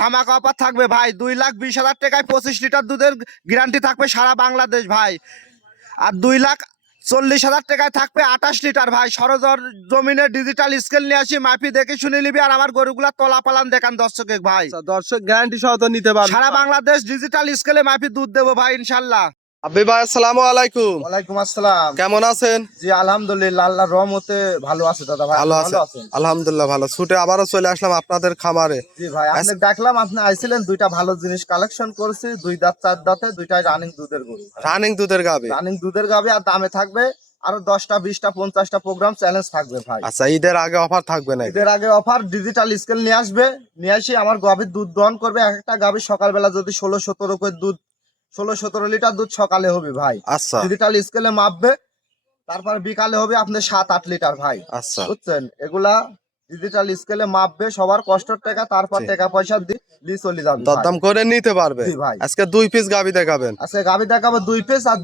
ধামাকা অফার থাকবে ভাই, 2,20,000 টাকায় 25 লিটার দুধের গ্যারান্টি থাকবে সারা বাংলাদেশ ভাই। আর 2,40,000 টাকায় থাকবে 28 লিটার ভাই। সরজর জমিনে ডিজিটাল স্কেল নিয়ে আসি, মাপি দেখে শুনে নিবি। আর আমার গরুগুলা তলা পালান দেখান দর্শকে ভাই। দর্শক গ্যারান্টি সহ তো নিতে পারবে সারা বাংলাদেশ ডিজিটাল স্কেলে মাপি দুধ দেবো ভাই ইনশাল্লাহ। আব্বি ভাই আসসালামু আলাইকুম। ওয়ালাইকুম আসসালাম। কেমন আছেন? জি আলহামদুলিল্লাহ, আল্লাহর রহমতে ভালো আছে দাদা ভাই। ভালো আছেন? আলহামদুলিল্লাহ ভালো। ছুটে আবারও চলে আসলাম আপনাদের খামারে। জি ভাই, আপনি দেখলাম আপনি আইছিলেন, দুইটা ভালো জিনিস কালেকশন করেছি। 2 দাঁত 4 দাঁতে, দুইটাই রানিং দুধের গরু। রানিং দুধের গাবি। রানিং দুধের গাবি। আর দামে থাকবে আরো 10টা 20টা 50টা প্রোগ্রাম চ্যালেঞ্জ থাকবে ভাই। আচ্ছা, ঈদের আগে অফার থাকবে না? ঈদের আগে অফার ডিজিটাল স্কেল নিয়ে আসবে, নিয়ে আসি আমার গাভীর দুধ দহন করবে। এক একটা গাভী সকালবেলা যদি 16-17 করে দুধ, 16-17 লিটার দুধ সকালে হবে ভাই। আচ্ছা ডিজিটাল স্কেলে মাপবে, তারপর বিকালে হবে আপনার 7-8 লিটার ভাই। আচ্ছা বুঝছেন? এগুলা ডিজিটাল স্কেলে মাপবে, সবার কষ্টের টাকা, তারপর টাকা পয়সা দিয়ে চলে যাবে ভাই। দরদাম করে নিতে পারবে। জি ভাই। আজকে 2 পিস গাবি দেখাবেন? আচ্ছা, গাভী দেখাবো 2 পিস। আর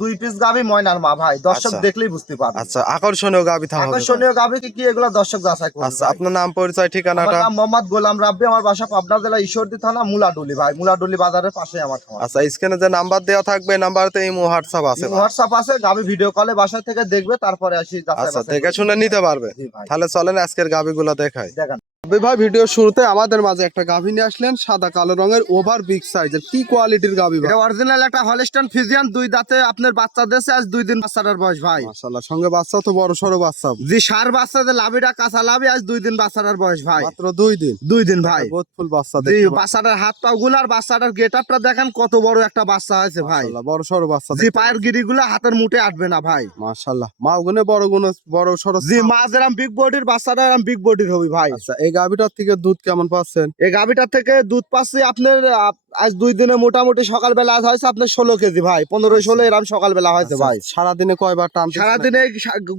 2 পিস গাভী ময়নার মা ভাই, দর্শক আচ্ছা। দেখলেই বুঝতে পারবে। আচ্ছা, আকর্ষণীয় গাবি থাকবে। আকর্ষণীয় গাভী কি এগুলা দর্শক যাচাই করবে। আচ্ছা, আপনার নাম পরিচয় আমার ঠিকানাটা? নাম মোহাম্মদ গোলাম রাব্বি, আমার বাসা পাবনা জেলা ঈশ্বরদী থানা মুলাডুলি ভাই। মুলাডুলি বাজারের পাশে আমার খামার। আচ্ছা, স্ক্রিনে যে নাম্বার দেওয়া থাকবে, নাম্বারতে ইমো হোয়াটসঅ্যাপ আছে? হোয়াটসঅ্যাপ আছে। গাভী ভিডিও কলে বাসা থেকে দেখবে, তারপরে আসি যাচাই আচ্ছা, বাছাই দেখে করবে। শুনে নিতে পারবে। জি ভাই। তাহলে চলেন আজকের গাবিগুলো দেখাই। দেখেন ভাই, ভিডিও শুরুতে আমাদের মাঝে একটা গাভী নিয়ে আসলেন, সাদা কালো রঙের, ওভার বিগ সাইজের। কি কোয়ালিটির গাভী ভাই? এটা অরিজিনাল একটা হলস্টাইন ফ্রিজিয়ান, 2 দাঁতে আপনার বাচ্চা দেশে, আজ 2 দিন বাচ্চাটার বয়স ভাই। মাশাআল্লাহ, সঙ্গে বাচ্চা তো বড় সরো বাচ্চা। জি, সার বাচ্চা যে লাভিটা কাঁচা লাভি, আজ 2 দিন বাচ্চাটার বয়স ভাই। মাত্র 2 দিন? 2 দিন ভাই। বহুত ফুল বাচ্চা জি, দেখতে পাচ্ছি। বাচ্চাটার হাত পা গুলো আর বাচ্চাটার গেটআপটা দেখেন কত বড় একটা বাচ্চা হয়েছে ভাই। মাশাআল্লাহ, বড় সরো বাচ্চা। জি, পায়ের গিরিগুলো হাতের মুঠে আটবে না ভাই। মাশাআল্লাহ, মা গুনে বড় সরো। জি, মা যেরকম বিগ বডির, বাচ্চাটা এরকম বিগ বডির হবে ভাই। আচ্ছা, এই গাভীটার থেকে দুধ কেমন পাচ্ছেন? এই গাভীটার থেকে দুধ পাচ্ছি আপনার আজ 2 দিনে মোটামুটি সকালবেলা আজ হয়েছে আপনার 16 কেজি ভাই। 15-16 এরকম সকালবেলা হয়েছে ভাই। সারাদিনে কয়বার টান? সারাদিনে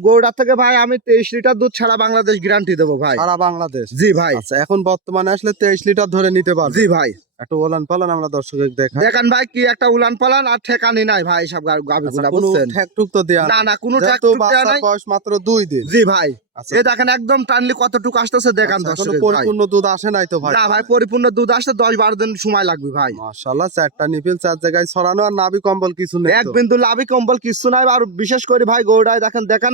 গরুটার থেকে ভাই আমি 23 লিটার দুধ সারা বাংলাদেশ গ্যারান্টি দেবো ভাই। সারা বাংলাদেশ? জি ভাই। আচ্ছা, এখন বর্তমানে আসলে 23 লিটার ধরে নিতে পারবে? জি ভাই। একটু ওলান পালান আমরা দর্শকের দেখাই। দেখেন ভাই, কি একটা উলান পালান আর ঠেকানি নাই ভাই সব গাভীগুলা, কোনো বুঝছেন? ঠেকটুক তো দেয়া না না, কোনো যেহেতু ঠেক বাচ্চার নাই। বয়স মাত্র 2 দিন। জি ভাই। আচ্ছা, এই দেখেন একদম টানলি কতটুকু আসতেছে দেখান আচ্ছা, এখনো দর্শকের ভাই। পরিপূর্ণ দুধ আসে নাই তো ভাই? না ভাই, পরিপূর্ণ দুধ আসতে 10-12 দিন সময় লাগবে ভাই। মাশাআল্লাহ, 4টা নিপিল 4 জায়গায় ছড়ানো, আর নাভি কম্বল কিছু নেই এক তো? বিন্দু লাভি কম্বল কিছু নাই। আর বিশেষ করে ভাই গরুটায় দেখেন দেখেন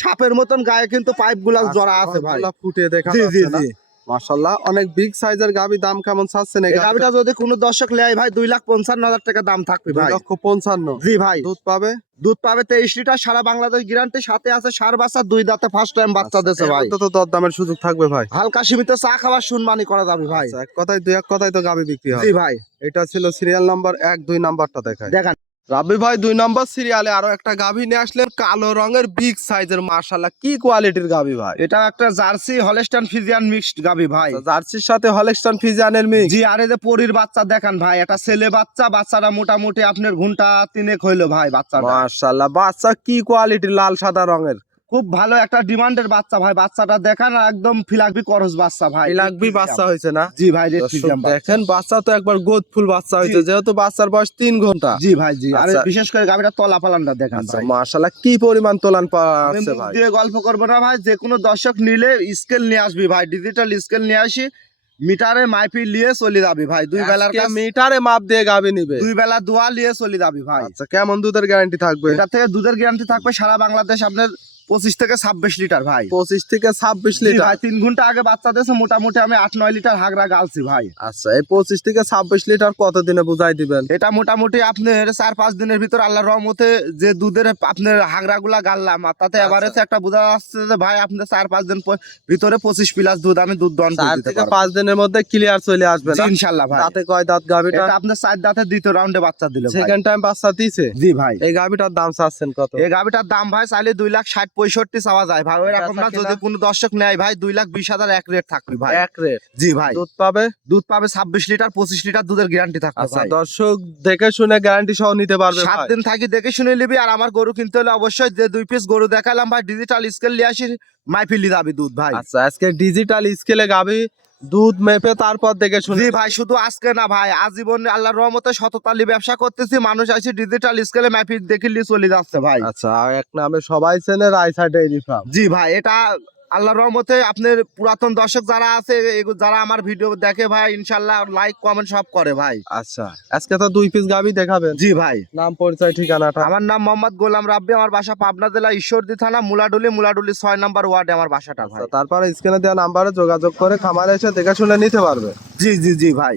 সাপের মতন গায়ে কিন্তু পাইপ গুলা জড়া আছে ভাই। রগগুলা ফুটে দেখা জি জি যাচ্ছে না? জি। মাশাআল্লাহ, অনেক বিগ সাইজের গাভী। দাম কেমন চাচ্ছেন এই এই গাভিটা যদি কোনো দর্শক নেয় ভাই, 2,55,000 টাকা দাম থাকবে ভাই। 2,55,000? জি ভাই। দুধ পাবে? দুধ পাবে 23 লিটার, সারা বাংলাদেশ গ্যারান্টি। সাথে আছে সার বাচ্চা, 2 দাঁতে ফার্স্ট টাইম বাচ্চা দিয়েছে ভাই। তো দরদামের সুযোগ থাকবে ভাই? হালকা সীমিত চা খাওয়ার শুনবানি করা যাবে ভাই। আচ্ছা, এক কথায় তো গাভী বিক্রি হয়। জি ভাই। এটা ছিল সিরিয়াল নাম্বার 1, 2 নাম্বারটা দেখায়। দেখেন রাব্বি ভাই, 2 নাম্বার সিরিয়ালে আরো একটা গাভী নিয়ে আসলেন, কালো রঙের বিগ সাইজের। মাশাআল্লাহ, কি কোয়ালিটির গাভী ভাই? এটা একটা জার্সি হলস্টাইন ফ্রিজিয়ান মিক্সড গাভী ভাই। জার্সির সাথে হলস্টাইন ফ্রিজিয়ানের মিক্স? জি। আর এই যে পরীর বাচ্চা দেখেন ভাই, এটা ছেলে বাচ্চা। বাচ্চাটা মোটামুটি আপনার ঘন্টা 3 হইলো ভাই বাচ্চাটা। মাশাআল্লাহ, বাচ্চা কি কোয়ালিটির, লাল সাদা রঙের। খুব ভালো একটা ডিমান্ডের বাচ্চা ভাই। বাচ্চাটা দেখান একদম ফিলাকবি করস বাচ্চা ভাই। লাগবি বাচ্চা হয়েছে না? জি ভাই, রেড দর্শক ফ্রিজিয়ান দেখেন, বাচ্চা তো একবার গোদ ফুল বাচ্চা হয়েছে, যেহেতু বাচ্চার বয়স 3 ঘন্টা। জি ভাই জি। আর আচ্ছা। বিশেষ করে গাভীটা তলা পালানটা দেখেন আচ্ছা, ভাই। মাশাআল্লাহ, কি পরিমাণ তোলান আমি পাচ্ছে মুখ ভাই? দিয়ে গল্প করবো না ভাই, যে কোনো দর্শক নিলে স্কেল নিয়ে আসবি ভাই, ডিজিটাল স্কেল নিয়ে আসি, মিটারে মাইপি নিয়ে চলে যাবি ভাই। 2 বেলার আজকে কাজ, মিটারে মাপ দিয়ে গাভী নিবে? 2 বেলা দোয়া নিয়ে চলে যাবি ভাই। আচ্ছা, কেমন দুধের গ্যারান্টি থাকবে? এটা থেকে দুধের গ্যারান্টি থাকবে সারা বাংলাদেশ আপনার 25 থেকে 26 লিটার ভাই। 25 থেকে 26 জি লিটার? ভাই, 3 ঘন্টা আগে বাচ্চা দিয়েছে, মোটামুটি আমি 8-9 লিটার হাগরা গালছি ভাই। আচ্ছা, এই 25 থেকে 26 লিটার কতদিনে বুঝাই দিবেন? এটা মোটামুটি আপনার 4-5 দিনের ভিতর আল্লাহর রহমতে যে দুধের আপনার হাগরা গুলা গাললাম, আর তাতে এভারেজে একটা বোঝা যাচ্ছে যে ভাই আপনার 4-5 দিন ভিতরে 25 প্লাস দুধ আমি দুধ দহন করে 4 দিতে থেকে পারবো। 5 দিনের মধ্যে ক্লিয়ার চলে আসবে জি না? ইনশাআল্লাহ ভাই। তাতে কয় দাঁত গাভীটা? এটা আপনার 4 দাঁতের দ্বিতীয় রাউন্ডে বাচ্চা দিল ভাই। সেকেন্ড টাইম বাচ্চা দিয়েছে? জি ভাই। এই গাভীটার দাম চাচ্ছেন কত? এই গাভিটার দাম ভাই চাইলে 2,60,65 চাওয়া যায় ভাই। এরকম না, যদি কোনো দর্শক নেয় ভাই 2,20,000 এক রেট থাকবে ভাই। এক রেট? জি ভাই। দুধ পাবে? দুধ পাবে 26 লিটার, 25 লিটার দুধের গ্যারান্টি থাকবে আচ্ছা, ভাই। দর্শক দেখে শুনে গ্যারান্টি সহ নিতে পারবে 7 ভাই? দিন থাকি দেখে শুনে নিবি। আর আমার গরু কিনতে হলে অবশ্যই যে 2 পিস গরু দেখালাম ভাই, ডিজিটাল স্কেল নিয়ে আসি, মাইফিলি যাবি দুধ ভাই। আচ্ছা, আজকে ডিজিটাল স্কেলে গাভী দুধ মেপে তারপর দেখে শুনে? জি ভাই, শুধু আজকে না ভাই, আজীবন আল্লাহর রহমতে শততালি ব্যবসা করতেছি। মানুষ আছে ডিজিটাল স্কেলে মাইফিল দেখিলি চলে যাচ্ছে ভাই। আচ্ছা, আর এক নামে সবাই চেনে রায়সা ডেইরি ফার্ম? জি ভাই, এটা আল্লাহর রহমতে আপনার পুরাতন দর্শক যারা আছে যারা আমার ভিডিও দেখে ভাই ইনশাল্লাহ লাইক কমেন্ট সব করে ভাই। আচ্ছা, আজকে তো 2 পিস গাভী দেখাবেন। জি ভাই। নাম পরিচয় ঠিকানাটা? আমার নাম মোহাম্মদ গোলাম রাব্বি, আমার বাসা পাবনা জেলা ঈশ্বরদী থানা মুলাডুলি 6 নম্বর ওয়ার্ডে আমার বাসাটা ভাই। তারপরে স্ক্রিনে দেওয়া নাম্বারে যোগাযোগ করে খামারে এসে দেখে শুনে নিতে পারবে। জি জি জি ভাই।